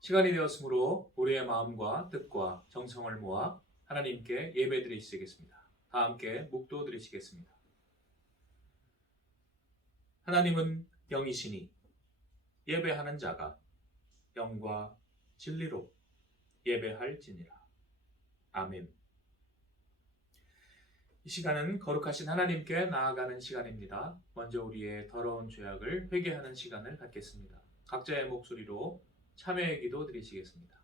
시간이 되었으므로 우리의 마음과 뜻과 정성을 모아 하나님께 예배드리시겠습니다. 다 함께 묵도드리시겠습니다. 하나님은 영이시니 예배하는 자가 영과 진리로 예배할지니라. 아멘. 이 시간은 거룩하신 하나님께 나아가는 시간입니다. 먼저 우리의 더러운 죄악을 회개하는 시간을 갖겠습니다. 각자의 목소리로 참회의 기도 드리시겠습니다.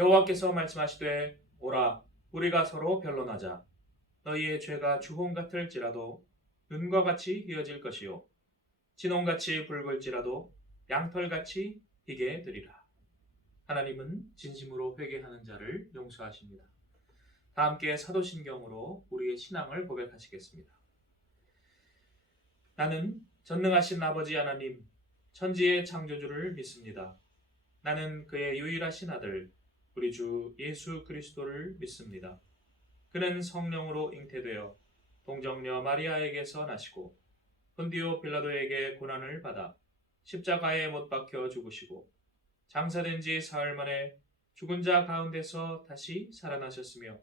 여호와께서 말씀하시되 오라 우리가 서로 변론하자. 너희의 죄가 주홍 같을지라도 눈과 같이 휘어질 것이요 진홍같이 붉을지라도 양털같이 희게 되리라. 하나님은 진심으로 회개하는 자를 용서하십니다. 다 함께 사도신경으로 우리의 신앙을 고백하시겠습니다. 나는 전능하신 아버지 하나님, 천지의 창조주를 믿습니다. 나는 그의 유일하신 아들, 우리 주 예수 그리스도를 믿습니다. 그는 성령으로 잉태되어 동정녀 마리아에게서 나시고 본디오 빌라도에게 고난을 받아 십자가에 못 박혀 죽으시고 장사된 지 사흘 만에 죽은 자 가운데서 다시 살아나셨으며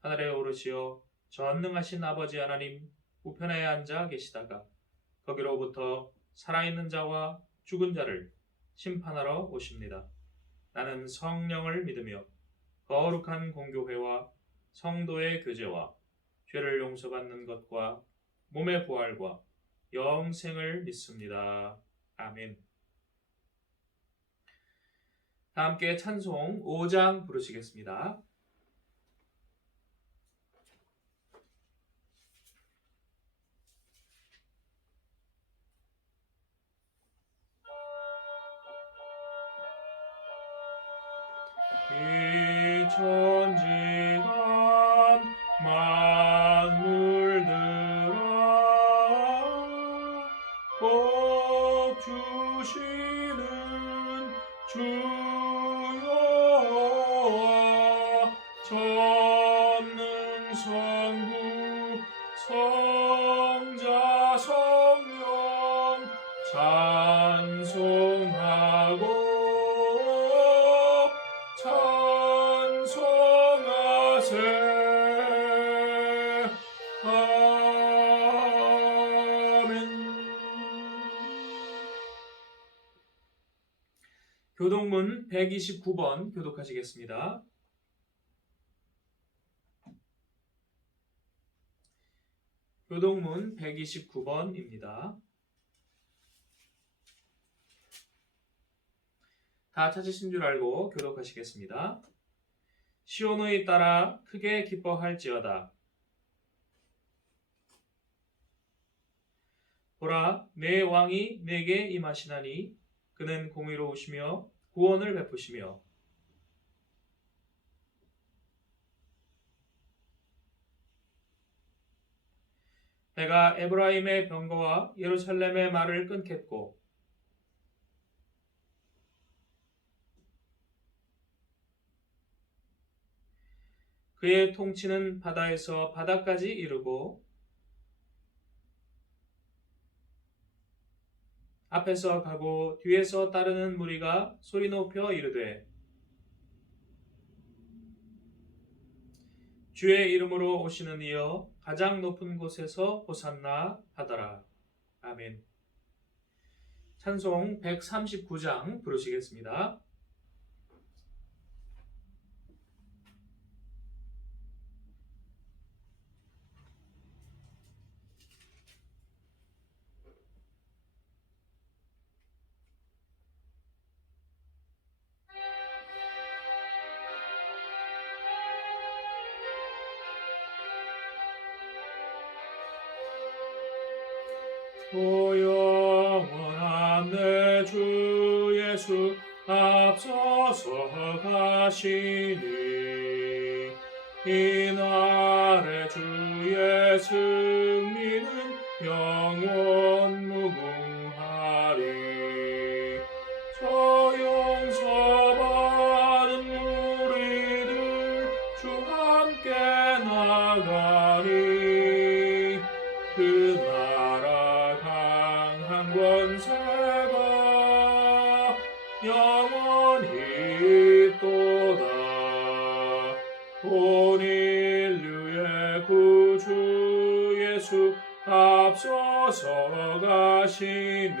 하늘에 오르시어 전능하신 아버지 하나님 우편에 앉아 계시다가 거기로부터 살아있는 자와 죽은 자를 심판하러 오십니다. 나는 성령을 믿으며 거룩한 공교회와 성도의 교제와 죄를 용서받는 것과 몸의 부활과 영생을 믿습니다. 아멘. 다 함께 찬송 5장 부르시겠습니다. 이 천지간 만물들아 복 주시는 주여와 전능성부 성자 성령 찬송하고 찬송하세. 아멘. 교동문 129번 교독하시겠습니다. 교동문 129번입니다. 다 찾으신 줄 알고 교독하시겠습니다. 시온의 따라 크게 기뻐할지어다. 보라 내 왕이 내게 임하시나니 그는 공의로우시며 구원을 베푸시며 내가 에브라임의 병거와 예루살렘의 말을 끊겠고 그의 통치는 바다에서 바다까지 이르고 앞에서 가고 뒤에서 따르는 무리가 소리 높여 이르되 주의 이름으로 오시는 이여 가장 높은 곳에서 호산나 하더라. 아멘. 찬송 139장 부르시겠습니다. 오 영원한 내 주 예수 앞서서 가시니 이날의 주의 승리는 영원 무궁 앞서서 가시니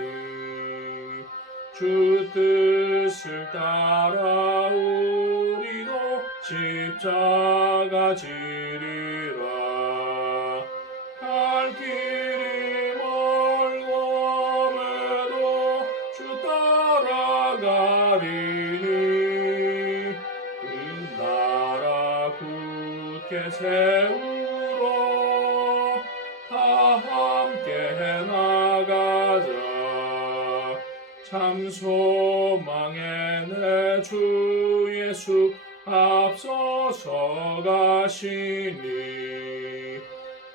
주 뜻을 따라 우리도 십자가 지리라. 갈 길이 멀고매도 주 따라가리니 그 나라 굳게 세우러 다 함께 나가자. 참 소망의 내 주 예수 앞서서 가시니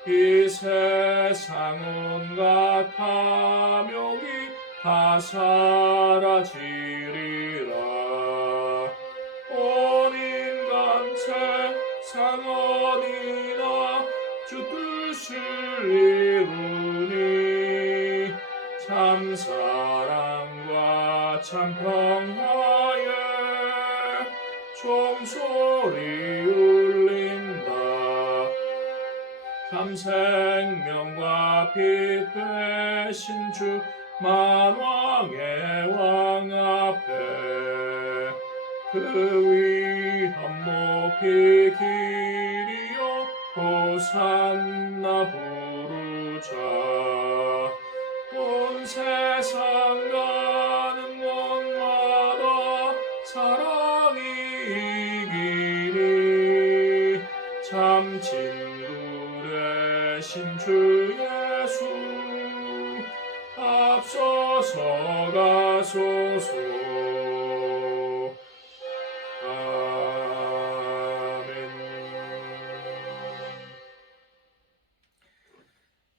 이 세상 온갖 탐욕이 다 사라지리라. 온 인간 세상 어디나 주 뜻을 이루니 참 사랑과 참 평화에 종소리 울린다. 참 생명과 빛 되신 주 만왕의 왕 앞에 그 위엄 높이 길이여 호산나 부르자. 온 세상 가는 곳마다 사랑이 이기니 참 친구 되신 주 예수 앞서서 가소서.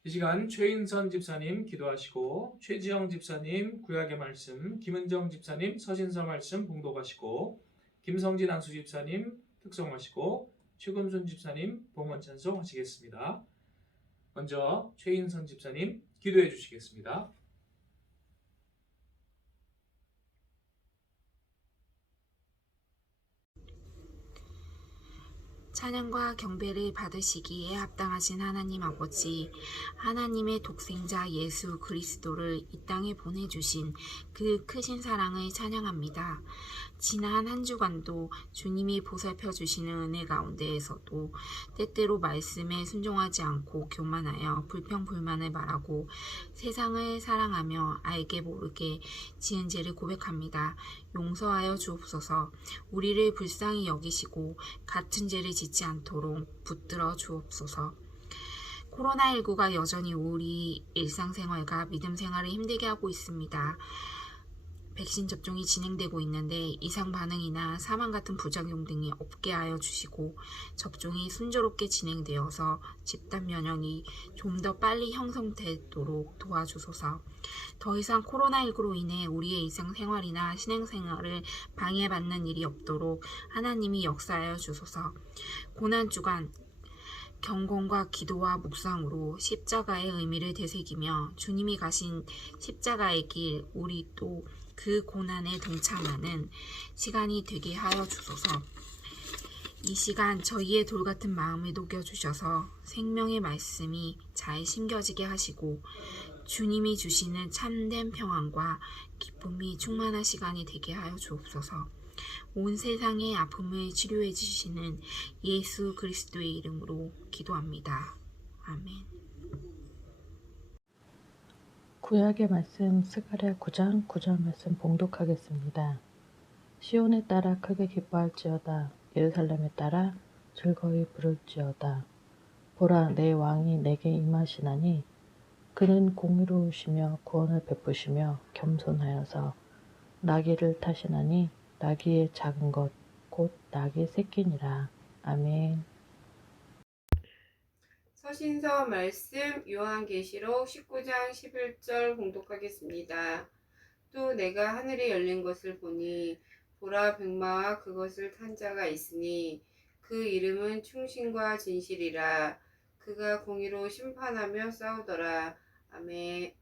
이 시간 최인선 집사님 기도하시고 최지영 집사님 구약의 말씀, 김은정 집사님 서신서 말씀 봉독하시고 김성진 안수 집사님 특송하시고 최금순 집사님 봉헌 찬송 하시겠습니다. 먼저 최인선 집사님 기도해 주시겠습니다. 찬양과 경배를 받으시기에 합당하신 하나님 아버지, 하나님의 독생자 예수 그리스도를 이 땅에 보내주신 그 크신 사랑을 찬양합니다. 지난 한 주간도 주님이 보살펴 주시는 은혜 가운데에서도 때때로 말씀에 순종하지 않고 교만하여 불평불만을 말하고 세상을 사랑하며 알게 모르게 지은 죄를 고백합니다. 용서하여 주옵소서. 우리를 불쌍히 여기시고 같은 죄를 짓지 않도록 붙들어 주옵소서. 코로나19가 여전히 우리 일상생활과 믿음생활을 힘들게 하고 있습니다. 백신 접종이 진행되고 있는데 이상 반응이나 사망 같은 부작용 등이 없게 하여 주시고 접종이 순조롭게 진행되어서 집단 면역이 좀 더 빨리 형성되도록 도와주소서. 더 이상 코로나19로 인해 우리의 일상생활이나 신앙생활을 방해받는 일이 없도록 하나님이 역사하여 주소서. 고난주간 경건과 기도와 묵상으로 십자가의 의미를 되새기며 주님이 가신 십자가의 길, 우리 또 그 고난에 동참하는 시간이 되게 하여 주소서. 이 시간 저희의 돌같은 마음을 녹여주셔서 생명의 말씀이 잘 심겨지게 하시고 주님이 주시는 참된 평안과 기쁨이 충만한 시간이 되게 하여 주옵소서. 온 세상의 아픔을 치료해 주시는 예수 그리스도의 이름으로 기도합니다. 아멘. 구약의 말씀 스가랴 9장 9절 말씀 봉독하겠습니다. 시온에 따라 크게 기뻐할지어다. 예루살렘에 따라 즐거이 부를지어다. 보라, 내 왕이 내게 임하시나니 그는 공의로우시며 구원을 베푸시며 겸손하여서 나귀를 타시나니 나귀의 작은 것 곧 나귀 새끼니라. 아멘. 서신서 말씀 요한계시록 19장 11절 봉독하겠습니다. 또 내가 하늘이 열린 것을 보니 보라 백마와 그것을 탄 자가 있으니 그 이름은 충신과 진실이라. 그가 공의로 심판하며 싸우더라. 아멘.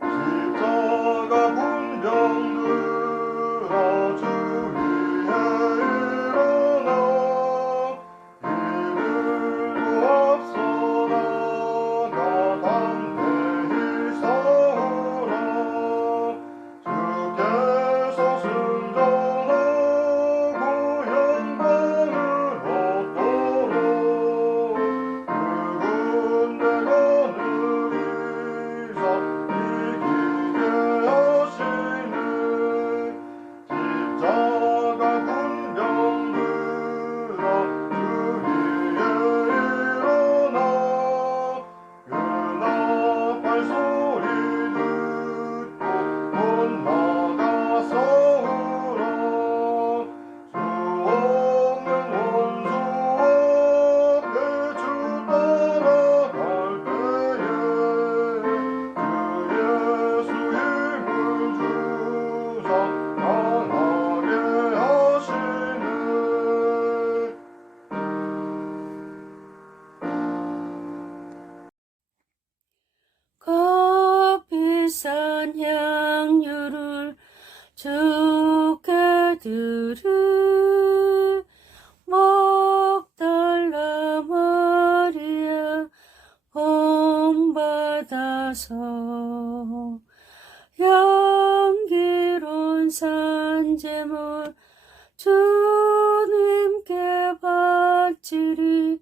십자가 문병 들어주 받아서 향기로운 산제물 주님께 바치리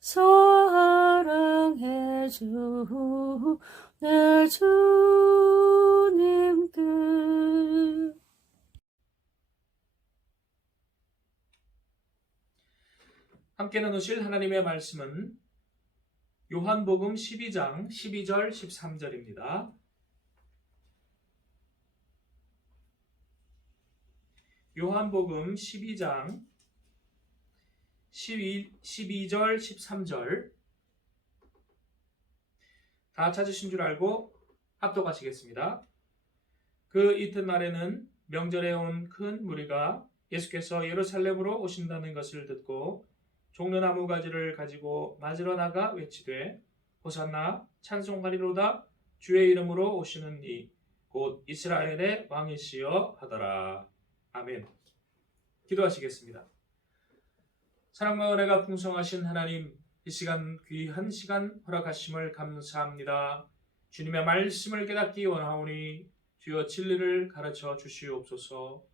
사랑해 주 내 주님께. 함께 나누실 하나님의 말씀은 요한복음 12장 12절 13절입니다. 요한복음 12장 12절 13절 다 찾으신 줄 알고 합독하시겠습니다. 그 이튿날에는 명절에 온 큰 무리가 예수께서 예루살렘으로 오신다는 것을 듣고 종려나무 가지를 가지고 맞으러 나가 외치되 호산나 찬송하리로다 주의 이름으로 오시는 이 곧 이스라엘의 왕이시여 하더라. 아멘. 기도하시겠습니다. 사랑과 은혜가 풍성하신 하나님, 이 시간 귀한 시간 허락하심을 감사합니다. 주님의 말씀을 깨닫기 원하오니 주여 진리를 가르쳐 주시옵소서.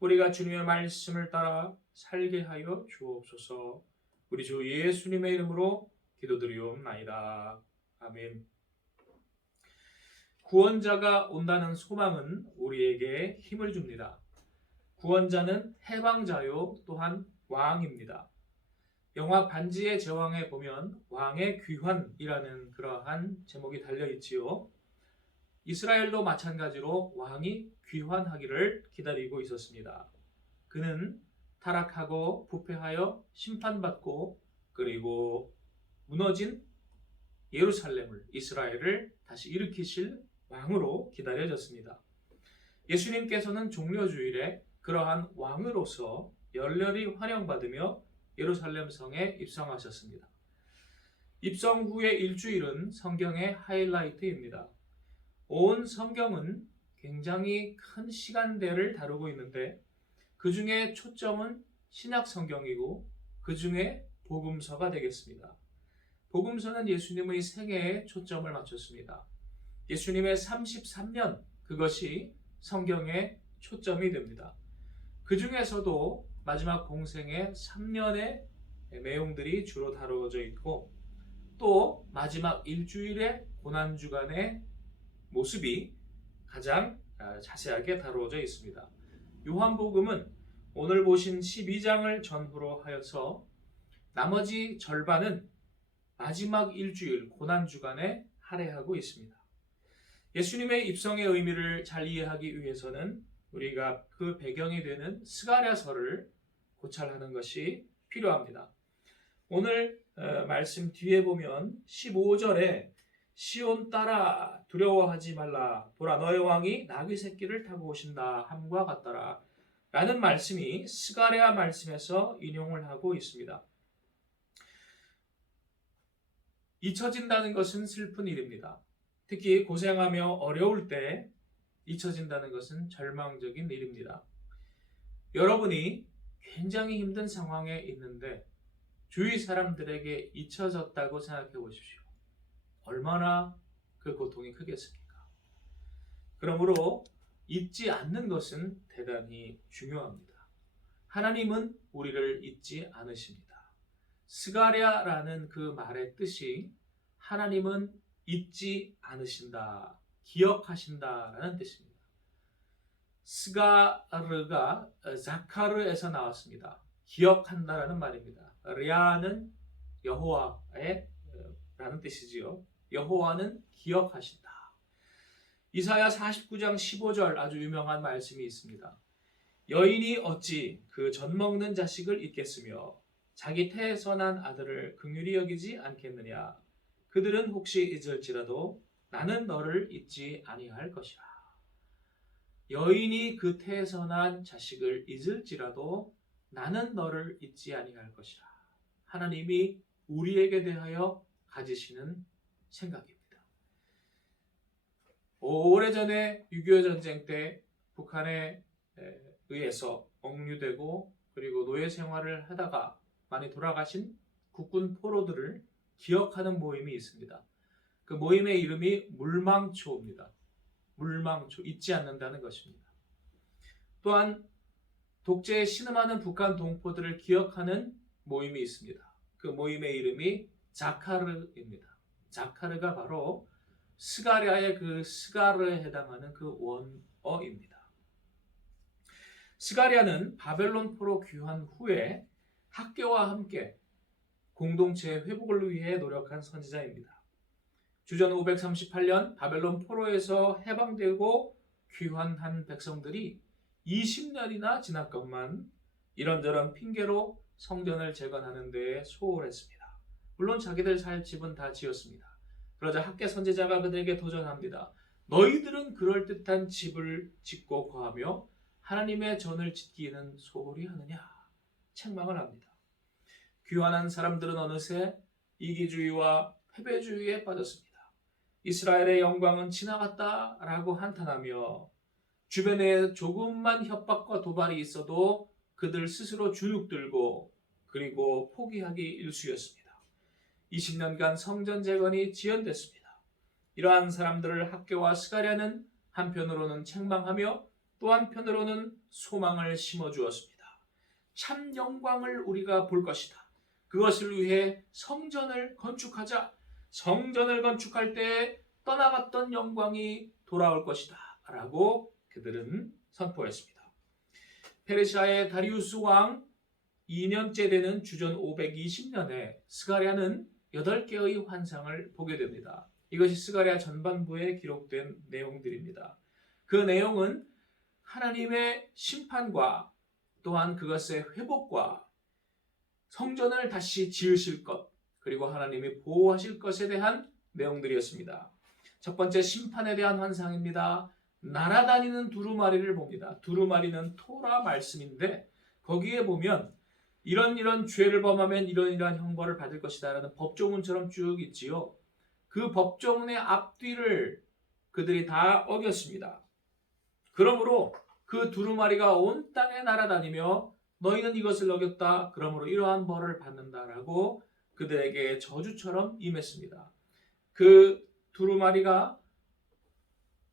우리가 주님의 말씀을 따라 살게 하여 주옵소서. 우리 주 예수님의 이름으로 기도드리옵나이다. 아멘. 구원자가 온다는 소망은 우리에게 힘을 줍니다. 구원자는 해방자요 또한 왕입니다. 영화 반지의 제왕에 보면 왕의 귀환이라는 그러한 제목이 달려있지요. 이스라엘도 마찬가지로 왕이 귀환하기를 기다리고 있었습니다. 그는 타락하고 부패하여 심판받고 그리고 무너진 예루살렘을 이스라엘을 다시 일으키실 왕으로 기다려졌습니다. 예수님께서는 종려주일에 그러한 왕으로서 열렬히 환영받으며 예루살렘 성에 입성하셨습니다. 입성 후의 일주일은 성경의 하이라이트입니다. 온 성경은 굉장히 큰 시간대를 다루고 있는데 그 중에 초점은 신약 성경이고 그 중에 복음서가 되겠습니다. 복음서는 예수님의 생애에 초점을 맞췄습니다. 예수님의 33년, 그것이 성경의 초점이 됩니다. 그 중에서도 마지막 공생의 3년의 내용들이 주로 다루어져 있고 또 마지막 일주일의 고난주간의 모습이 가장 자세하게 다루어져 있습니다. 요한복음은 오늘 보신 12장을 전후로 하여서 나머지 절반은 마지막 일주일 고난주간에 할애하고 있습니다. 예수님의 입성의 의미를 잘 이해하기 위해서는 우리가 그 배경이 되는 스가랴서를 고찰하는 것이 필요합니다. 오늘 말씀 뒤에 보면 15절에 시온 딸아 두려워하지 말라 보라 너의 왕이 나귀 새끼를 타고 오신다 함과 같더라 라는 말씀이 스가랴 말씀에서 인용을 하고 있습니다. 잊혀진다는 것은 슬픈 일입니다. 특히 고생하며 어려울 때 잊혀진다는 것은 절망적인 일입니다. 여러분이 굉장히 힘든 상황에 있는데 주위 사람들에게 잊혀졌다고 생각해 보십시오. 얼마나 그 고통이 크겠습니까? 그러므로 잊지 않는 것은 대단히 중요합니다. 하나님은 우리를 잊지 않으십니다. 스가랴라는 그 말의 뜻이 하나님은 잊지 않으신다, 기억하신다라는 뜻입니다. 스가르가 자카르에서 나왔습니다. 기억한다라는 말입니다. 랴는 여호와의 라는 뜻이지요. 여호와는 기억하신다. 이사야 49장 15절 아주 유명한 말씀이 있습니다. 여인이 어찌 그 젖 먹는 자식을 잊겠으며 자기 태에서 난 아들을 긍휼히 여기지 않겠느냐. 그들은 혹시 잊을지라도 나는 너를 잊지 아니할 것이라. 여인이 그 태에서 난 자식을 잊을지라도 나는 너를 잊지 아니할 것이라. 하나님이 우리에게 대하여 가지시는 생각입니다. 오래전에 6.25 전쟁 때 북한에 의해서 억류되고 그리고 노예 생활을 하다가 많이 돌아가신 국군 포로들을 기억하는 모임이 있습니다. 그 모임의 이름이 물망초입니다. 물망초, 잊지 않는다는 것입니다. 또한 독재에 신음하는 북한 동포들을 기억하는 모임이 있습니다. 그 모임의 이름이 자카르입니다. 자카르가 바로 스가랴의 그 스가르에 해당하는 그 원어입니다. 스가랴는 바벨론 포로 귀환 후에 학교와 함께 공동체의 회복을 위해 노력한 선지자입니다. 주전 538년 바벨론 포로에서 해방되고 귀환한 백성들이 20년이나 지났건만 이런저런 핑계로 성전을 재건하는 데에 소홀했습니다. 물론 자기들 살 집은 다 지었습니다. 그러자 학계 선지자가 그들에게 도전합니다. 너희들은 그럴듯한 집을 짓고 거하며 하나님의 전을 짓기에는 소홀히 하느냐? 책망을 합니다. 귀환한 사람들은 어느새 이기주의와 패배주의에 빠졌습니다. 이스라엘의 영광은 지나갔다라고 한탄하며 주변에 조금만 협박과 도발이 있어도 그들 스스로 주눅들고 그리고 포기하기 일쑤였습니다. 20년간 성전 재건이 지연됐습니다. 이러한 사람들을 학교와 스가랴는 한편으로는 책망하며 또 한편으로는 소망을 심어주었습니다. 참 영광을 우리가 볼 것이다. 그것을 위해 성전을 건축하자. 성전을 건축할 때 떠나갔던 영광이 돌아올 것이다. 라고 그들은 선포했습니다. 페르시아의 다리우스 왕 2년째 되는 주전 520년에 스가랴는 8개의 환상을 보게 됩니다. 이것이 스가랴 전반부에 기록된 내용들입니다. 그 내용은 하나님의 심판과 또한 그것의 회복과 성전을 다시 지으실 것, 그리고 하나님이 보호하실 것에 대한 내용들이었습니다. 첫 번째 심판에 대한 환상입니다. 날아다니는 두루마리를 봅니다. 두루마리는 토라 말씀인데 거기에 보면 이런 죄를 범하면 이러한 형벌을 받을 것이다 라는 법조문처럼 쭉 있지요. 그 법조문의 앞뒤를 그들이 다 어겼습니다. 그러므로 그 두루마리가 온 땅에 날아다니며 너희는 이것을 어겼다. 그러므로 이러한 벌을 받는다라고 그들에게 저주처럼 임했습니다. 그 두루마리가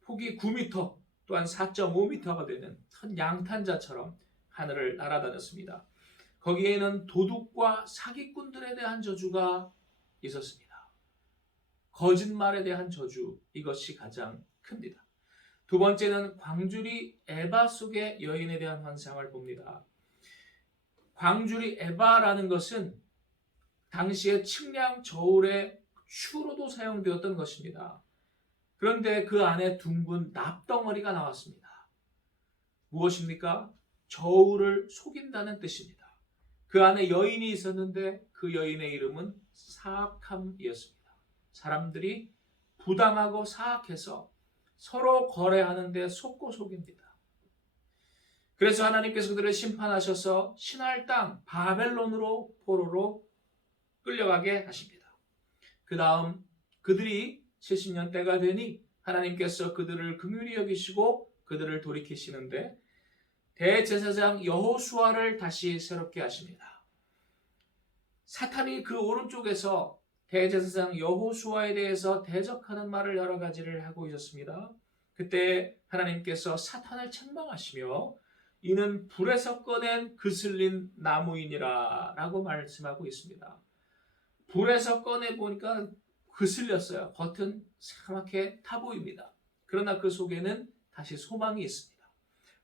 폭이 9m 또한 4.5m가 되는 큰 양탄자처럼 하늘을 날아다녔습니다. 거기에는 도둑과 사기꾼들에 대한 저주가 있었습니다. 거짓말에 대한 저주, 이것이 가장 큽니다. 두 번째는 광주리 에바 속의 여인에 대한 환상을 봅니다. 광주리 에바라는 것은 당시의 측량 저울의 추로도 사용되었던 것입니다. 그런데 그 안에 둥근 납덩어리가 나왔습니다. 무엇입니까? 저울을 속인다는 뜻입니다. 그 안에 여인이 있었는데 그 여인의 이름은 사악함이었습니다. 사람들이 부당하고 사악해서 서로 거래하는데 속고 속입니다. 그래서 하나님께서 그들을 심판하셔서 신할 땅 바벨론으로 포로로 끌려가게 하십니다. 그 다음 그들이 70년 때가 되니 하나님께서 그들을 긍휼히 여기시고 그들을 돌이키시는데 대제사장 여호수아를 다시 새롭게 하십니다. 사탄이 그 오른쪽에서 대제사장 여호수아에 대해서 대적하는 말을 여러 가지를 하고 있었습니다. 그때 하나님께서 사탄을 책망하시며 이는 불에서 꺼낸 그슬린 나무이니라 라고 말씀하고 있습니다. 불에서 꺼내보니까 그슬렸어요. 겉은 새카맣게 타 보입니다. 그러나 그 속에는 다시 소망이 있습니다.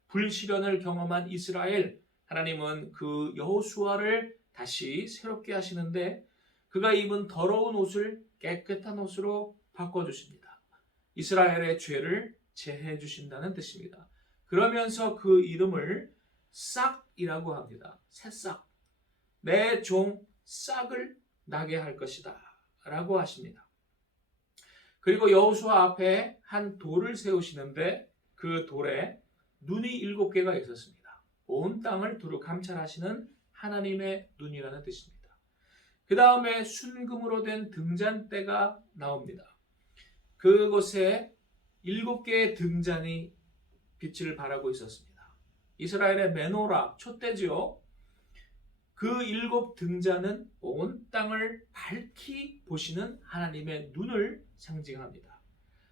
불시련을 경험한 이스라엘, 하나님은 그 여호수아를 다시 새롭게 하시는데 그가 입은 더러운 옷을 깨끗한 옷으로 바꿔주십니다. 이스라엘의 죄를 제해 주신다는 뜻입니다. 그러면서 그 이름을 싹이라고 합니다. 새싹. 내 종 싹을 나게 할 것이다 라고 하십니다. 그리고 여호수아 앞에 한 돌을 세우시는데 그 돌에 눈이 7개가 있었습니다. 온 땅을 두루 감찰하시는 하나님의 눈이라는 뜻입니다. 그 다음에 순금으로 된 등잔대가 나옵니다. 그곳에 7개의 등잔이 빛을 발하고 있었습니다. 이스라엘의 메노라, 촛대지요. 그 7 등잔은 온 땅을 밝히 보시는 하나님의 눈을 상징합니다.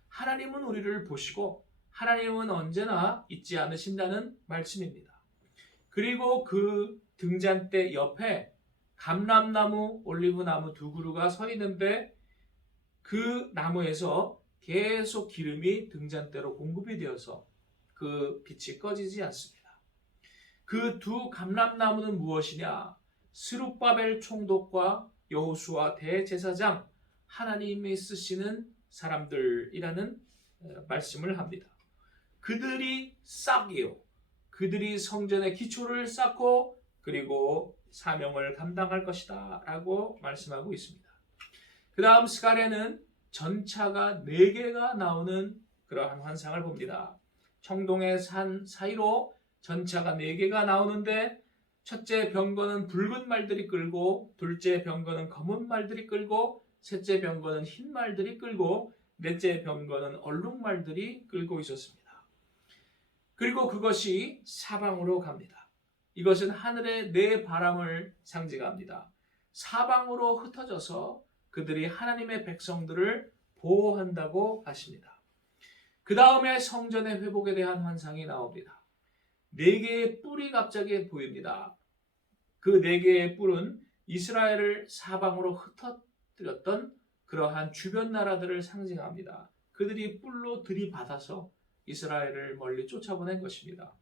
하나님은 우리를 보시고 하나님은 언제나 잊지 않으신다는 말씀입니다. 그리고 그 등잔대 옆에 감람나무, 올리브나무 두 그루가 서 있는데 그 나무에서 계속 기름이 등잔대로 공급이 되어서 그 빛이 꺼지지 않습니다. 그 두 감람나무는 무엇이냐? 스룹바벨 총독과 여호수아 대제사장, 하나님이 쓰시는 사람들이라는 말씀을 합니다. 그들이 싹이요. 그들이 성전의 기초를 쌓고 그리고 사명을 감당할 것이다 라고 말씀하고 있습니다. 그 다음 스가랴는 전차가 4개가 나오는 그러한 환상을 봅니다. 청동의 산 사이로 전차가 4개가 나오는데 첫째 병거는 붉은 말들이 끌고, 둘째 병거는 검은 말들이 끌고, 셋째 병거는 흰 말들이 끌고, 넷째 병거는 얼룩말들이 끌고 있었습니다. 그리고 그것이 사방으로 갑니다. 이것은 하늘의 네 바람을 상징합니다. 사방으로 흩어져서 그들이 하나님의 백성들을 보호한다고 하십니다. 그 다음에 성전의 회복에 대한 환상이 나옵니다. 4개의 뿔이 갑자기 보입니다. 그 4개의 뿔은 이스라엘을 사방으로 흩어뜨렸던 그러한 주변 나라들을 상징합니다. 그들이 뿔로 들이받아서 이스라엘을 멀리 쫓아보낸 것입니다.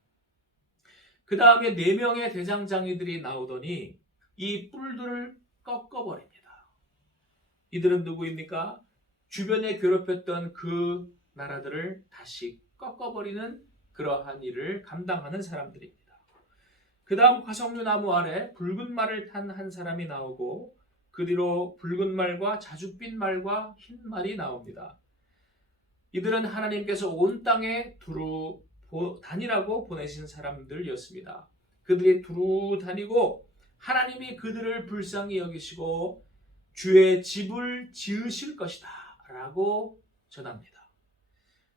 그 다음에 4명의 대장장이들이 나오더니 이 뿔들을 꺾어버립니다. 이들은 누구입니까? 주변에 괴롭혔던 그 나라들을 다시 꺾어버리는 그러한 일을 감당하는 사람들입니다. 그 다음 화석류 나무 아래 붉은 말을 탄 한 사람이 나오고 그 뒤로 붉은 말과 자줏빛 말과 흰 말이 나옵니다. 이들은 하나님께서 온 땅에 두루 다니라고 보내신 사람들이었습니다. 그들이 두루 다니고 하나님이 그들을 불쌍히 여기시고 주의 집을 지으실 것이다 라고 전합니다.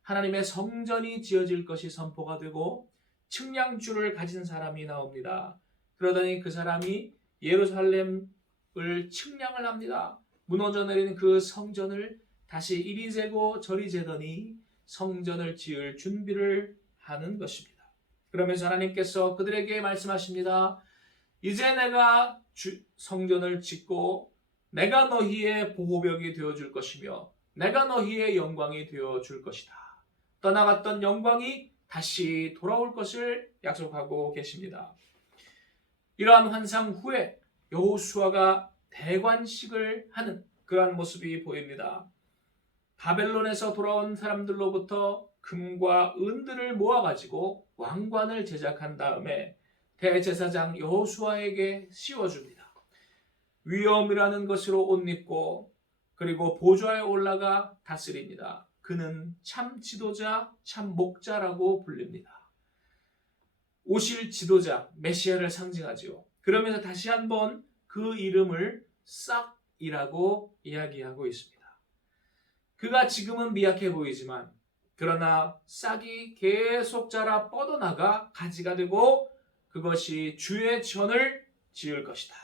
하나님의 성전이 지어질 것이 선포가 되고 측량줄을 가진 사람이 나옵니다. 그러더니 그 사람이 예루살렘을 측량을 합니다. 무너져 내린 그 성전을 다시 이리 재고 저리 재더니 성전을 지을 준비를 하는 것입니다. 그러면서 하나님께서 그들에게 말씀하십니다. 이제 내가 성전을 짓고 내가 너희의 보호벽이 되어줄 것이며 내가 너희의 영광이 되어줄 것이다. 떠나갔던 영광이 다시 돌아올 것을 약속하고 계십니다. 이러한 환상 후에 여호수아가 대관식을 하는 그러한 모습이 보입니다. 바벨론에서 돌아온 사람들로부터 금과 은들을 모아가지고 왕관을 제작한 다음에 대제사장 여호수아에게 씌워줍니다. 위엄이라는 것으로 옷 입고 그리고 보좌에 올라가 다스립니다. 그는 참 지도자, 참 목자라고 불립니다. 오실 지도자, 메시아를 상징하지요. 그러면서 다시 한번 그 이름을 싹이라고 이야기하고 있습니다. 그가 지금은 미약해 보이지만 그러나 싹이 계속 자라 뻗어나가 가지가 되고 그것이 주의 전을 지을 것이다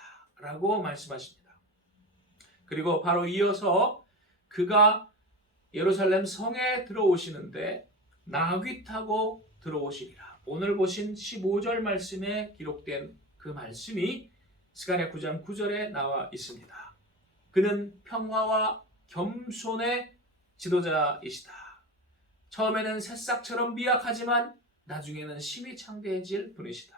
라고 말씀하십니다. 그리고 바로 이어서 그가 예루살렘 성에 들어오시는데 나귀 타고 들어오시리라. 오늘 보신 15절 말씀에 기록된 그 말씀이 스가랴 9장 9절에 나와 있습니다. 그는 평화와 겸손의 지도자이시다. 처음에는 새싹처럼 미약하지만 나중에는 심히 창대해질 분이시다.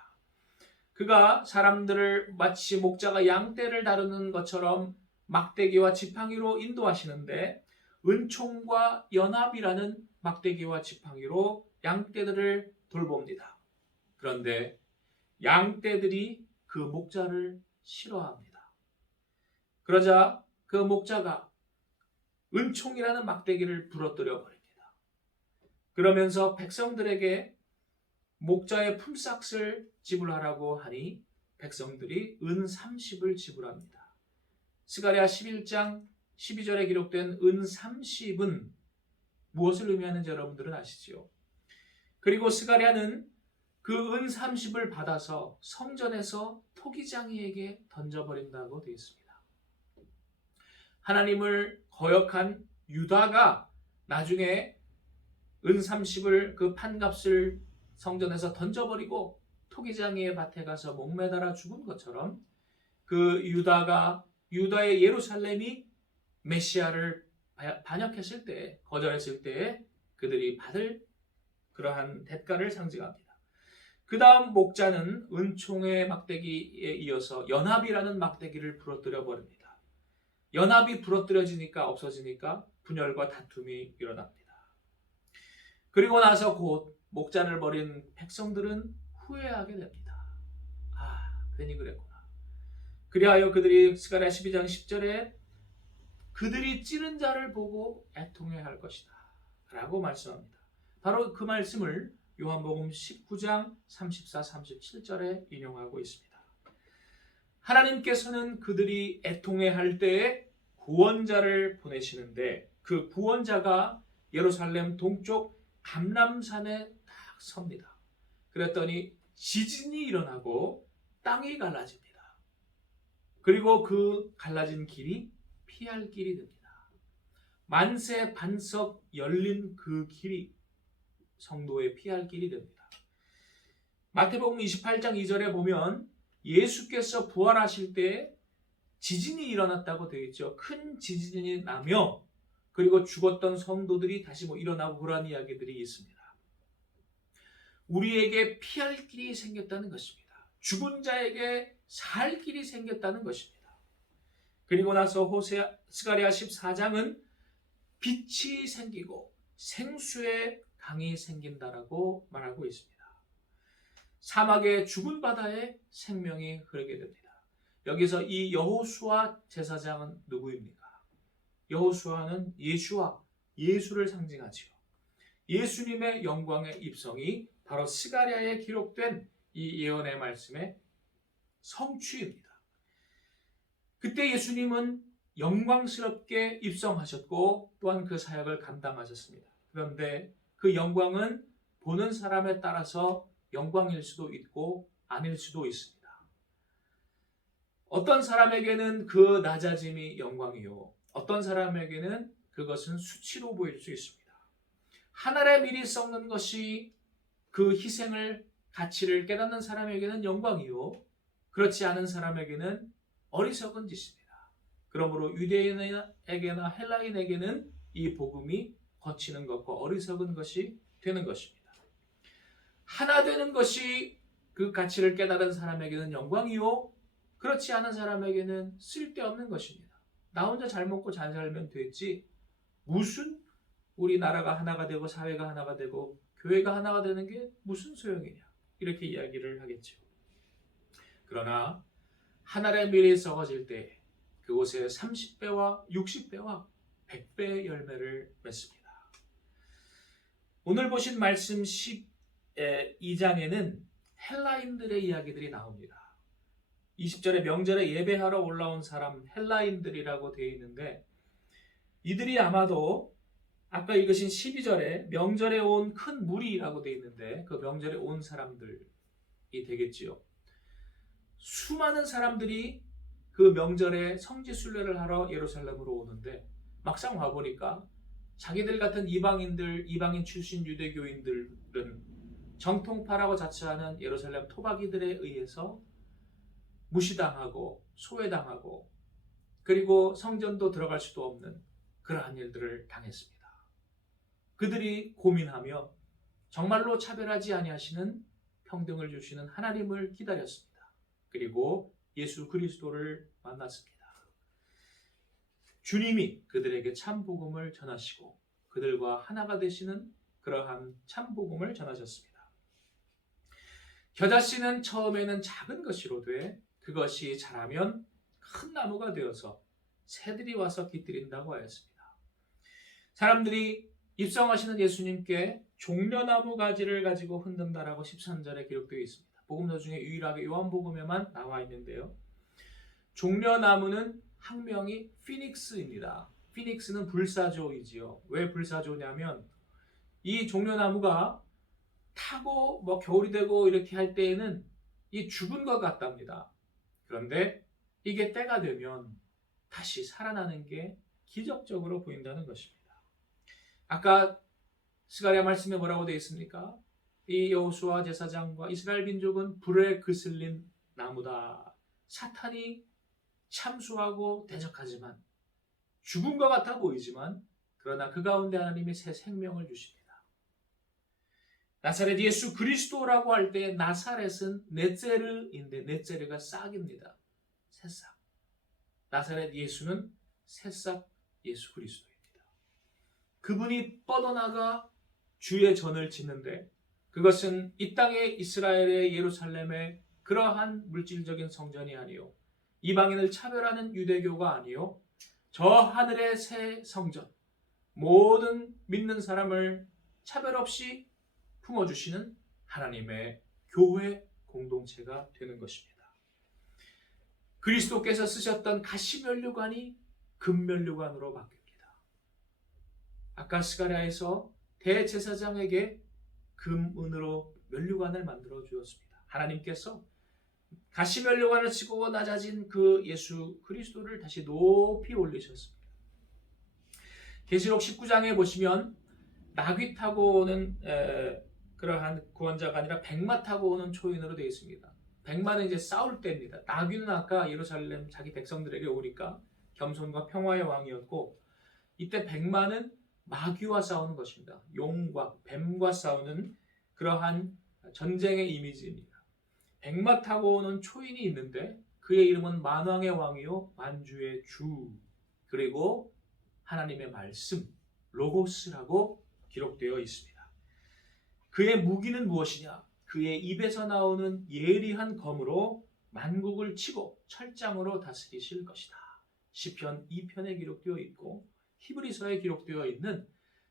그가 사람들을 마치 목자가 양떼를 다루는 것처럼 막대기와 지팡이로 인도하시는데 은총과 연합이라는 막대기와 지팡이로 양떼들을 돌봅니다. 그런데 양떼들이 그 목자를 싫어합니다. 그러자 그 목자가 은총이라는 막대기를 부러뜨려 버립니다. 그러면서 백성들에게 목자의 품삯을 지불하라고 하니 백성들이 은 30을 지불합니다. 스가랴 11장 12절에 기록된 은 30은 무엇을 의미하는지 여러분들은 아시지요? 그리고 스가랴는 그 은 30을 받아서 성전에서 토기장이에게 던져버린다고 되어 있습니다. 하나님을 거역한 유다가 나중에 은 30을 그 판값을 성전에서 던져버리고 토기장이의 밭에 가서 목매달아 죽은 것처럼 그 유다의 예루살렘이 메시아를 반역했을 때, 거절했을 때 그들이 받을 그러한 대가를 상징합니다. 그 다음 목자는 은총의 막대기에 이어서 연합이라는 막대기를 부러뜨려 버립니다. 연합이 부러뜨려지니까 없어지니까 분열과 다툼이 일어납니다. 그리고 나서 곧 목자를 버린 백성들은 후회하게 됩니다. 괜히 그랬구나. 그리하여 그들이 스가랴 12장 10절에 그들이 찌른 자를 보고 애통해할 것이다 라고 말씀합니다. 바로 그 말씀을 요한복음 19장 34, 37절에 인용하고 있습니다. 하나님께서는 그들이 애통해할 때에 구원자를 보내시는데 그 구원자가 예루살렘 동쪽 감람산에 딱 섭니다. 그랬더니 지진이 일어나고 땅이 갈라집니다. 그리고 그 갈라진 길이 피할 길이 됩니다. 만세 반석 열린 그 길이 성도의 피할 길이 됩니다. 마태복음 28장 2절에 보면 예수께서 부활하실 때 지진이 일어났다고 되어 있죠. 큰 지진이 나며 그리고 죽었던 성도들이 다시 일어나고 그런 이야기들이 있습니다. 우리에게 피할 길이 생겼다는 것입니다. 죽은 자에게 살 길이 생겼다는 것입니다. 그리고 나서 스가랴 14장은 빛이 생기고 생수의 강이 생긴다라고 말하고 있습니다. 사막의 죽은 바다에 생명이 흐르게 됩니다. 여기서 이 여호수아 제사장은 누구입니까? 여호수아는 예수를 상징하지요. 예수님의 영광의 입성이 바로 스가랴에 기록된 이 예언의 말씀의 성취입니다. 그때 예수님은 영광스럽게 입성하셨고 또한 그 사역을 감당하셨습니다. 그런데 그 영광은 보는 사람에 따라서 영광일 수도 있고 아닐 수도 있습니다. 어떤 사람에게는 그 낮아짐이 영광이요, 어떤 사람에게는 그것은 수치로 보일 수 있습니다. 하늘에 미리 썩는 것이 그 희생을 가치를 깨닫는 사람에게는 영광이요, 그렇지 않은 사람에게는 어리석은 짓입니다. 그러므로 유대인에게나 헬라인에게는 이 복음이 거치는 것과 어리석은 것이 되는 것입니다. 하나 되는 것이 그 가치를 깨달은 사람에게는 영광이요, 그렇지 않은 사람에게는 쓸데없는 것입니다. 나 혼자 잘 먹고 잘 살면 되지 무슨 우리나라가 하나가 되고 사회가 하나가 되고 교회가 하나가 되는 게 무슨 소용이냐, 이렇게 이야기를 하겠죠. 그러나 하늘의 밀이 썩어질 때 그곳에 30배와 60배와 100배의 열매를 맺습니다. 오늘 보신 말씀 12장에는 헬라인들의 이야기들이 나옵니다. 20절에 명절에 예배하러 올라온 사람 헬라인들이라고 되어 있는데, 이들이 아마도 아까 읽으신 12절에 명절에 온 큰 무리라고 되어 있는데 그 명절에 온 사람들이 되겠지요. 수많은 사람들이 그 명절에 성지순례를 하러 예루살렘으로 오는데 막상 와보니까 자기들 같은 이방인 출신 유대교인들은 정통파라고 자처하는 예루살렘 토박이들에 의해서 무시당하고 소외당하고 그리고 성전도 들어갈 수도 없는 그러한 일들을 당했습니다. 그들이 고민하며 정말로 차별하지 아니하시는 평등을 주시는 하나님을 기다렸습니다. 그리고 예수 그리스도를 만났습니다. 주님이 그들에게 참 복음을 전하시고 그들과 하나가 되시는 그러한 참 복음을 전하셨습니다. 겨자씨는 처음에는 작은 것이로되 그것이 자라면 큰 나무가 되어서 새들이 와서 깃들인다고 하였습니다. 사람들이 입성하시는 예수님께 종려나무 가지를 가지고 흔든다라고 13절에 기록되어 있습니다. 복음서 중에 유일하게 요한복음에만 나와 있는데요. 종려나무는 학명이 피닉스입니다. 피닉스는 불사조이지요. 왜 불사조냐면 이 종려나무가 타고 겨울이 되고 이렇게 할 때에는 이 죽은 것 같답니다. 그런데 이게 때가 되면 다시 살아나는 게 기적적으로 보인다는 것입니다. 아까 스가랴 말씀에 뭐라고 되어 있습니까? 이 여호수아 제사장과 이스라엘 민족은 불에 그슬린 나무다. 사탄이 참수하고 대적하지만 죽은 것 같아 보이지만 그러나 그 가운데 하나님이 새 생명을 주십니다. 나사렛 예수 그리스도라고 할 때 나사렛은 넷제르인데 넷제르가 싹입니다. 새싹. 나사렛 예수는 새싹 예수 그리스도입니다. 그분이 뻗어나가 주의 전을 짓는데 그것은 이 땅의 이스라엘의 예루살렘의 그러한 물질적인 성전이 아니요 이방인을 차별하는 유대교가 아니요 저 하늘의 새 성전 모든 믿는 사람을 차별 없이 품어주시는 하나님의 교회 공동체가 되는 것입니다. 그리스도께서 쓰셨던 가시면류관이 금면류관으로 바뀝니다. 아까 스가랴에서 대제사장에게 금은으로 면류관을 만들어 주었습니다. 하나님께서 가시면류관을 쓰고 낮아진 그 예수 그리스도를 다시 높이 올리셨습니다. 계시록 19장에 보시면 나귀 타고 오는 그러한 구원자가 아니라 백마 타고 오는 초인으로 되어 있습니다. 백마는 이제 싸울 때입니다. 나귀는 아까 예루살렘 자기 백성들에게 오니까 겸손과 평화의 왕이었고 이때 백마는 마귀와 싸우는 것입니다. 용과 뱀과 싸우는 그러한 전쟁의 이미지입니다. 백마 타고 오는 초인이 있는데 그의 이름은 만왕의 왕이요 만주의 주 그리고 하나님의 말씀 로고스라고 기록되어 있습니다. 그의 무기는 무엇이냐? 그의 입에서 나오는 예리한 검으로 만국을 치고 철장으로 다스리실 것이다. 시편 2편에 기록되어 있고 히브리서에 기록되어 있는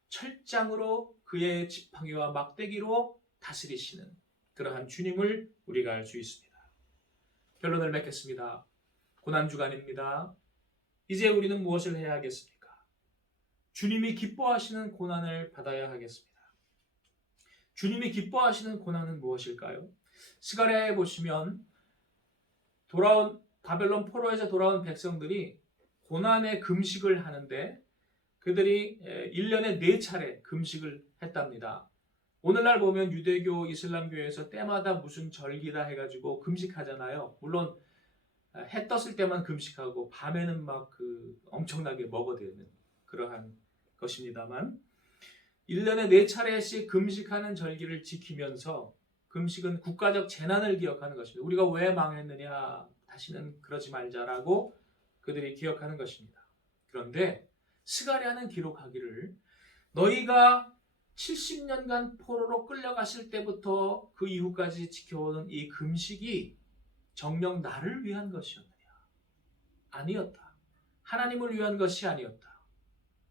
철장으로 그의 지팡이와 막대기로 다스리시는 그러한 주님을 우리가 알 수 있습니다. 결론을 맺겠습니다. 고난주간입니다. 이제 우리는 무엇을 해야 하겠습니까? 주님이 기뻐하시는 고난을 받아야 하겠습니다. 주님이 기뻐하시는 고난은 무엇일까요? 스가랴에 보시면 돌아온 바벨론 포로에서 돌아온 백성들이 고난의 금식을 하는데 그들이 1년에 4차례 금식을 했답니다. 오늘날 보면 유대교, 이슬람교에서 때마다 무슨 절기다 해가지고 금식하잖아요. 물론 해 떴을 때만 금식하고 밤에는 막 엄청나게 먹어대는 그러한 것입니다만 1년에 4차례씩 금식하는 절기를 지키면서 금식은 국가적 재난을 기억하는 것입니다. 우리가 왜 망했느냐 다시는 그러지 말자라고 그들이 기억하는 것입니다. 그런데 스가랴는 기록하기를 너희가 70년간 포로로 끌려갔을 때부터 그 이후까지 지켜오는 이 금식이 정녕 나를 위한 것이었느냐? 아니었다. 하나님을 위한 것이 아니었다.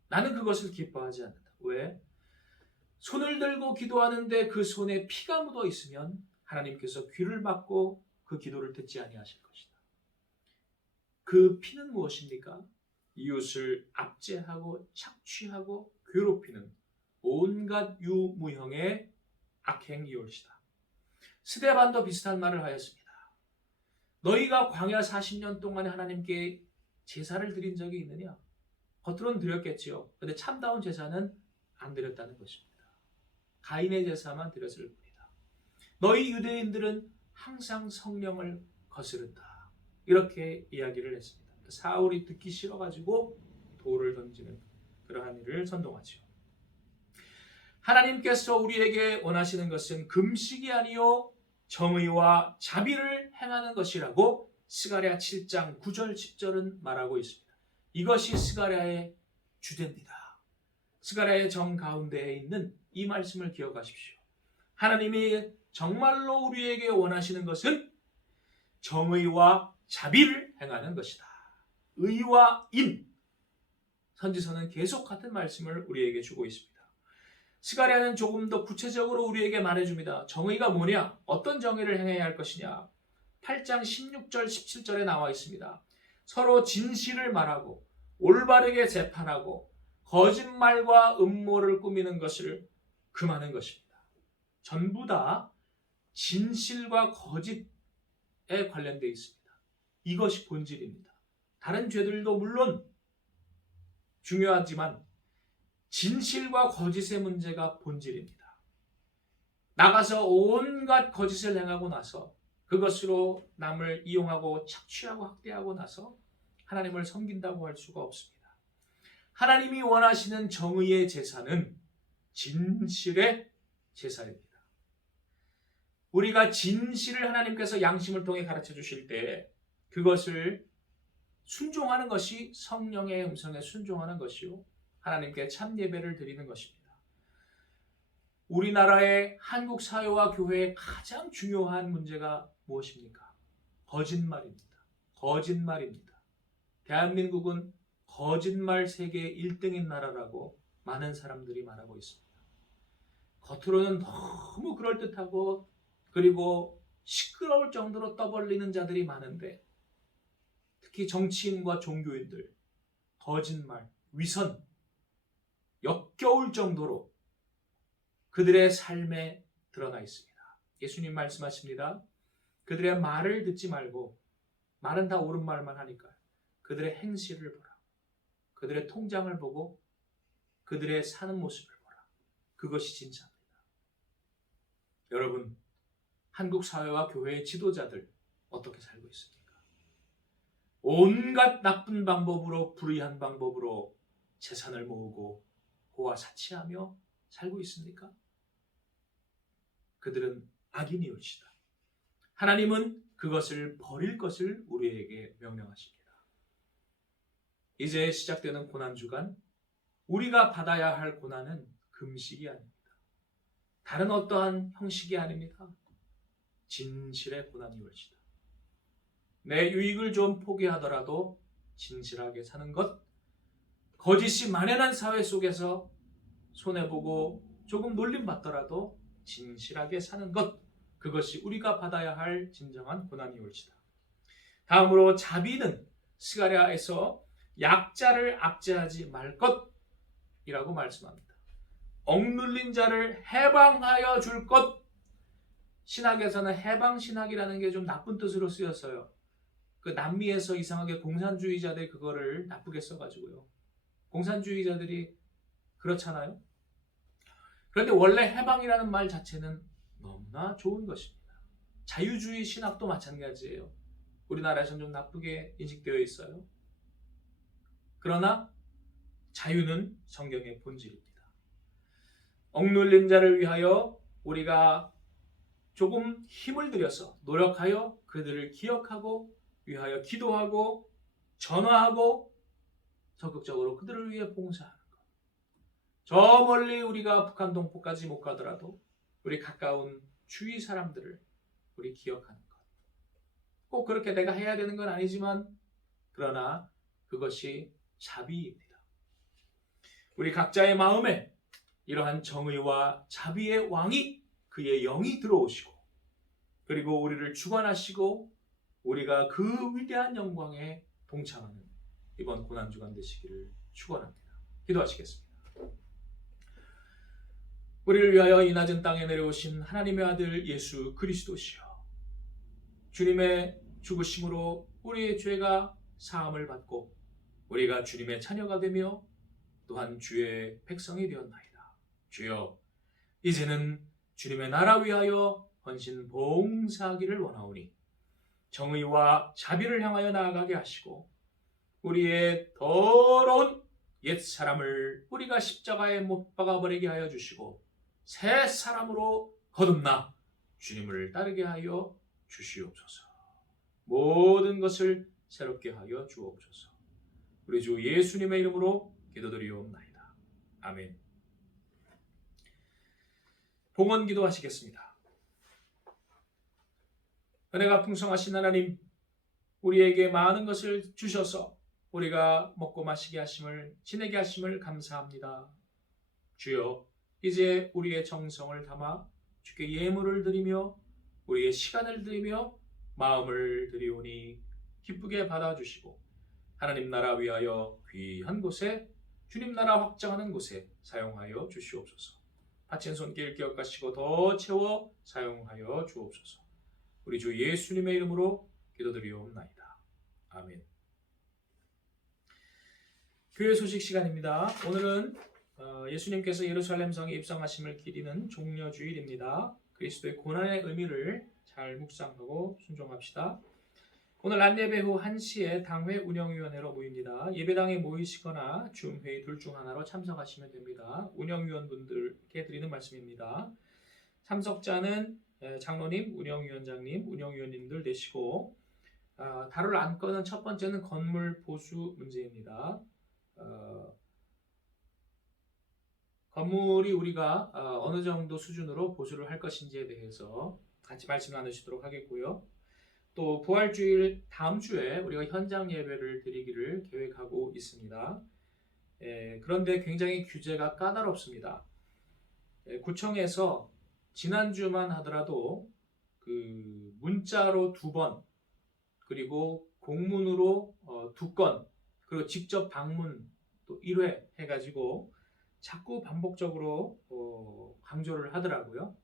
나는 그것을 기뻐하지 않는다. 왜? 손을 들고 기도하는데 그 손에 피가 묻어 있으면 하나님께서 귀를 막고 그 기도를 듣지 아니하실 것이다. 그 피는 무엇입니까? 이웃을 압제하고 착취하고 괴롭히는 온갖 유무형의 악행이올시다. 스데반도 비슷한 말을 하였습니다. 너희가 광야 40년 동안에 하나님께 제사를 드린 적이 있느냐? 겉으로는 드렸겠지요. 그런데 참다운 제사는 안 드렸다는 것입니다. 가인의 제사만 드렸을 뿐이다. 너희 유대인들은 항상 성령을 거스른다. 이렇게 이야기를 했습니다. 사울이 듣기 싫어가지고 돌을 던지는 그러한 일을 선동하죠. 하나님께서 우리에게 원하시는 것은 금식이 아니요 정의와 자비를 행하는 것이라고 스가랴 7장 9절 10절은 말하고 있습니다. 이것이 스가랴의 주제입니다. 스가랴의 정 가운데에 있는 이 말씀을 기억하십시오. 하나님이 정말로 우리에게 원하시는 것은 정의와 자비를 행하는 것이다. 의와 인. 선지서는 계속 같은 말씀을 우리에게 주고 있습니다. 스가랴는 조금 더 구체적으로 우리에게 말해줍니다. 정의가 뭐냐? 어떤 정의를 행해야 할 것이냐? 8장 16절 17절에 나와 있습니다. 서로 진실을 말하고 올바르게 재판하고 거짓말과 음모를 꾸미는 것을 금하는 것입니다. 전부 다 진실과 거짓에 관련되어 있습니다. 이것이 본질입니다. 다른 죄들도 물론 중요하지만 진실과 거짓의 문제가 본질입니다. 나가서 온갖 거짓을 행하고 나서 그것으로 남을 이용하고 착취하고 학대하고 나서 하나님을 섬긴다고 할 수가 없습니다. 하나님이 원하시는 정의의 제사는 진실의 제사입니다. 우리가 진실을 하나님께서 양심을 통해 가르쳐 주실 때 그것을 순종하는 것이 성령의 음성에 순종하는 것이요, 하나님께 참 예배를 드리는 것입니다. 우리나라의 한국 사회와 교회의 가장 중요한 문제가 무엇입니까? 거짓말입니다. 거짓말입니다. 대한민국은 거짓말 세계 1등인 나라라고 많은 사람들이 말하고 있습니다. 겉으로는 너무 그럴듯하고 그리고 시끄러울 정도로 떠벌리는 자들이 많은데, 특히 정치인과 종교인들 거짓말, 위선, 역겨울 정도로 그들의 삶에 드러나 있습니다. 예수님 말씀하십니다. 그들의 말을 듣지 말고, 말은 다 옳은 말만 하니까 그들의 행실을 보라. 그들의 통장을 보고 그들의 사는 모습을 보라. 그것이 진짜입니다. 여러분, 한국 사회와 교회의 지도자들 어떻게 살고 있습니까? 온갖 나쁜 방법으로, 불의한 방법으로 재산을 모으고 호화 사치하며 살고 있습니까? 그들은 악인이올시다. 하나님은 그것을 버릴 것을 우리에게 명령하십니다. 이제 시작되는 고난주간, 우리가 받아야 할 고난은 금식이 아닙니다. 다른 어떠한 형식이 아닙니다. 진실의 고난이 올시다. 내 유익을 좀 포기하더라도 진실하게 사는 것, 거짓이 만연한 사회 속에서 손해보고 조금 놀림받더라도 진실하게 사는 것, 그것이 우리가 받아야 할 진정한 고난이 올시다. 다음으로 자비는 스가랴에서 약자를 압제하지 말 것이라고 말씀합니다. 억눌린 자를 해방하여 줄 것. 신학에서는 해방신학이라는 게 좀 나쁜 뜻으로 쓰였어요. 그 남미에서 이상하게 공산주의자들이 그거를 나쁘게 써가지고요. 공산주의자들이 그렇잖아요. 그런데 원래 해방이라는 말 자체는 너무나 좋은 것입니다. 자유주의 신학도 마찬가지예요. 우리나라에서는 좀 나쁘게 인식되어 있어요. 그러나 자유는 성경의 본질입니다. 억눌린 자를 위하여 우리가 조금 힘을 들여서 노력하여 그들을 기억하고 위하여 기도하고 전화하고 적극적으로 그들을 위해 봉사하는 것. 저 멀리 우리가 북한 동포까지 못 가더라도 우리 가까운 주위 사람들을 우리 기억하는 것. 꼭 그렇게 내가 해야 되는 건 아니지만, 그러나 그것이 자비입니다. 우리 각자의 마음에 이러한 정의와 자비의 왕이, 그의 영이 들어오시고, 그리고 우리를 주관하시고 우리가 그 위대한 영광에 동참하는 이번 고난주간 되시기를 축원합니다. 기도하시겠습니다. 우리를 위하여 이 낮은 땅에 내려오신 하나님의 아들 예수 그리스도시여, 주님의 죽으심으로 우리의 죄가 사함을 받고 우리가 주님의 자녀가 되며 또한 주의 백성이 되었나이다. 주여, 이제는 주님의 나라 위하여 헌신 봉사하기를 원하오니 정의와 자비를 향하여 나아가게 하시고 우리의 더러운 옛 사람을 우리가 십자가에 못 박아버리게 하여 주시고 새 사람으로 거듭나 주님을 따르게 하여 주시옵소서. 모든 것을 새롭게 하여 주옵소서. 우리 주 예수님의 이름으로 기도드리옵나이다. 아멘. 봉헌 기도하시겠습니다. 은혜가 풍성하신 하나님, 우리에게 많은 것을 주셔서 우리가 먹고 마시게 하심을, 지내게 하심을 감사합니다. 주여, 이제 우리의 정성을 담아 주께 예물을 드리며 우리의 시간을 드리며 마음을 드리오니 기쁘게 받아주시고 하나님 나라 위하여 귀한 곳에, 주님 나라 확장하는 곳에 사용하여 주시옵소서. 바친 손길 기억하시고 더 채워 사용하여 주옵소서. 우리 주 예수님의 이름으로 기도드리옵나이다. 아멘. 교회 소식 시간입니다. 오늘은 예수님께서 예루살렘 성에 입성하심을 기리는 종려주일입니다. 그리스도의 고난의 의미를 잘 묵상하고 순종합시다. 오늘 낮예배 후 1시에 당회 운영위원회로 모입니다. 예배당에 모이시거나 줌회의 둘 중 하나로 참석하시면 됩니다. 운영위원분들께 드리는 말씀입니다. 참석자는 장로님, 운영위원장님, 운영위원님들 되시고 다룰 안건은 첫 번째는 건물 보수 문제입니다. 건물이 우리가 어느 정도 수준으로 보수를 할 것인지에 대해서 같이 말씀 나누시도록 하겠고요. 또 부활주일 다음 주에 우리가 현장 예배를 드리기를 계획하고 있습니다. 그런데 굉장히 규제가 까다롭습니다. 구청에서 지난주만 하더라도 그 문자로 2번, 그리고 공문으로 2건, 그리고 직접 방문 또 1회 해가지고 자꾸 반복적으로 강조를 하더라고요.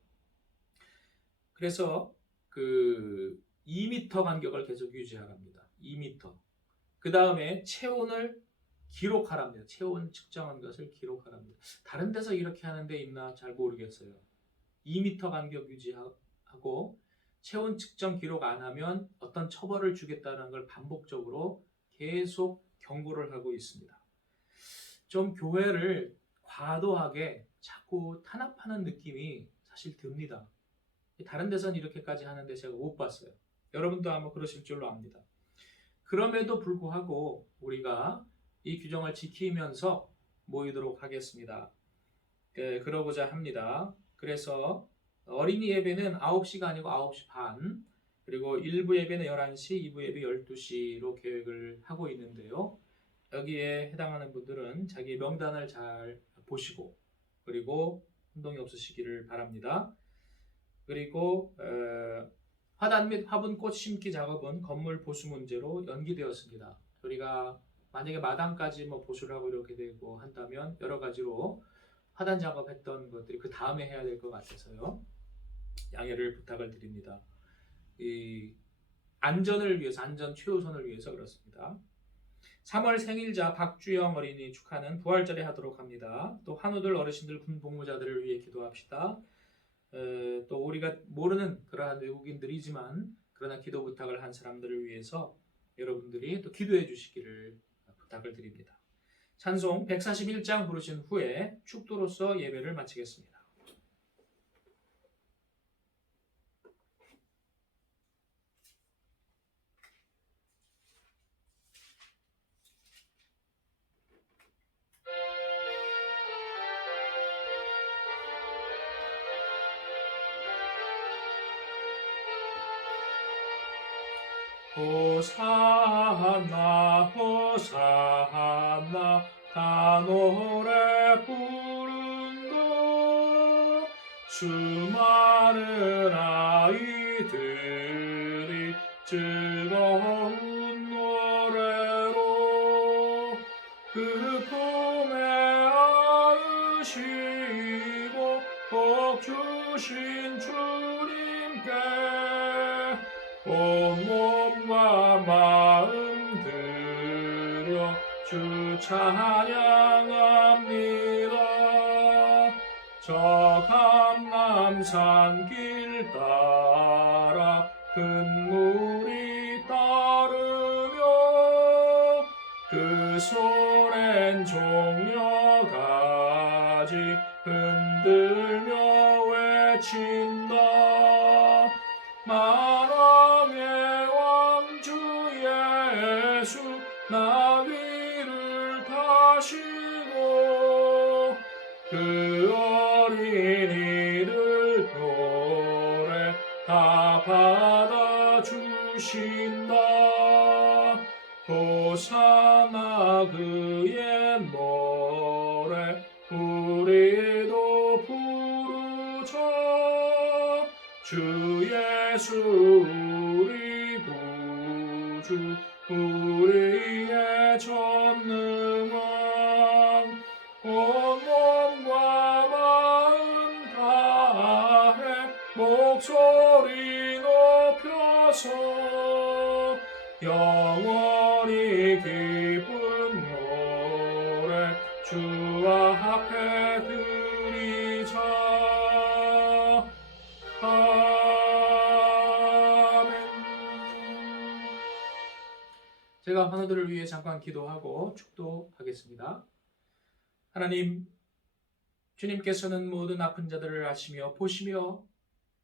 그래서 그 2m 간격을 계속 유지하랍니다. 2m. 그 다음에 체온을 기록하랍니다. 체온 측정한 것을 기록하랍니다. 다른 데서 이렇게 하는 데 있나 잘 모르겠어요. 2m 간격 유지하고 체온 측정 기록 안 하면 어떤 처벌을 주겠다는 걸 반복적으로 계속 경고를 하고 있습니다. 좀 교회를 과도하게 자꾸 탄압하는 느낌이 사실 듭니다. 다른 데서는 이렇게까지 하는데 제가 못 봤어요. 여러분도 아마 그러실 줄로 압니다. 그럼에도 불구하고 우리가 이 규정을 지키면서 모이도록 하겠습니다. 그러고자 합니다. 그래서 어린이 예배는 9시가 아니고 9시 반, 그리고 1부 예배는 11시, 2부 예배 12시로 계획을 하고 있는데요. 여기에 해당하는 분들은 자기 명단을 잘 보시고 그리고 혼동이 없으시기를 바랍니다. 그리고 화단 및 화분 꽃 심기 작업은 건물 보수 문제로 연기되었습니다. 우리가 만약에 마당까지 보수를 하고 이렇게 되고 한다면 여러 가지로 화단 작업했던 것들이 그 다음에 해야 될 것 같아서요. 양해를 부탁을 드립니다. 이 안전을 위해서, 안전 최우선을 위해서 그렇습니다. 3월 생일자 박주영 어린이 축하는 부활절에 하도록 합니다. 또 한우들 어르신들 군 복무자들을 위해 기도합시다. 또 우리가 모르는 그러한 외국인들이지만 그러나 기도 부탁을 한 사람들을 위해서 여러분들이 또 기도해 주시기를 부탁을 드립니다. 찬송 141장 부르신 후에 축도로서 예배를 마치겠습니다. 호산나 호산나 다 노래 부른다. 수많은 아이들이 즐거운 노래로 그 품에 안으시고 복 주신 주님께 온몸과 마음 들여 주 찬양합니다. 저 감람산 길 따라 큰 물이 따르며 그 소랜 종려가지 흔들며 외친다. 만왕의 왕주 예수 나귀를 타시고 그 어린이들 노래 다 받아주신다. 호산나 그의 노래 우리도 부르자. 주 예수 우리 구주 우리의 전능왕 온몸과 마음 다해 목소리 높여서 영원히 기쁜 노래 주 앞에 제가 환우들을 위해 잠깐 기도하고 축도하겠습니다. 하나님, 주님께서는 모든 아픈 자들을 아시며 보시며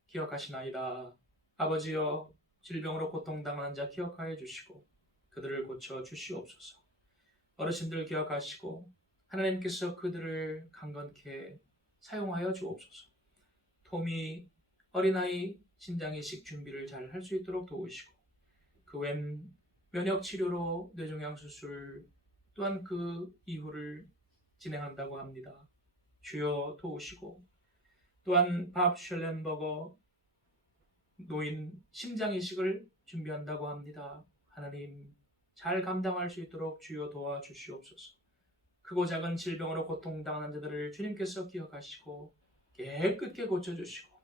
기억하시나이다. 아버지여, 질병으로 고통당하는 자 기억하여 주시고 그들을 고쳐 주시옵소서. 어르신들 기억하시고 하나님께서 그들을 강건케 사용하여 주옵소서. 토미 어린아이 신장이식 준비를 잘 할 수 있도록 도우시고 그 외엔 면역치료로 뇌종양 수술 또한 그 이후를 진행한다고 합니다. 주여 도우시고 또한 밥 슐렌버거 노인 심장이식을 준비한다고 합니다. 하나님 잘 감당할 수 있도록 주여 도와주시옵소서. 크고 작은 질병으로 고통당하는 자들을 주님께서 기억하시고 깨끗게 고쳐주시고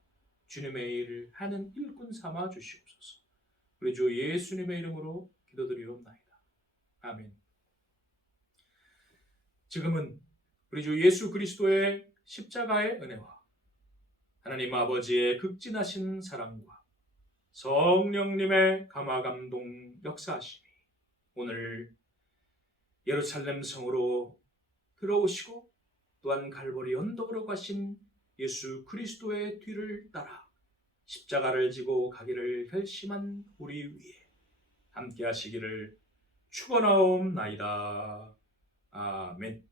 주님의 일을 하는 일꾼 삼아 주시옵소서. 우리 주 예수님의 이름으로 기도드리옵나이다. 아멘. 지금은 우리 주 예수 그리스도의 십자가의 은혜와 하나님 아버지의 극진하신 사랑과 성령님의 감화감동 역사하심이 오늘 예루살렘 성으로 들어오시고 또한 갈보리 언덕으로 가신 예수 그리스도의 뒤를 따라 십자가를 지고 가기를 결심한 우리 위에 함께 하시기를 축원하옵나이다. 아멘.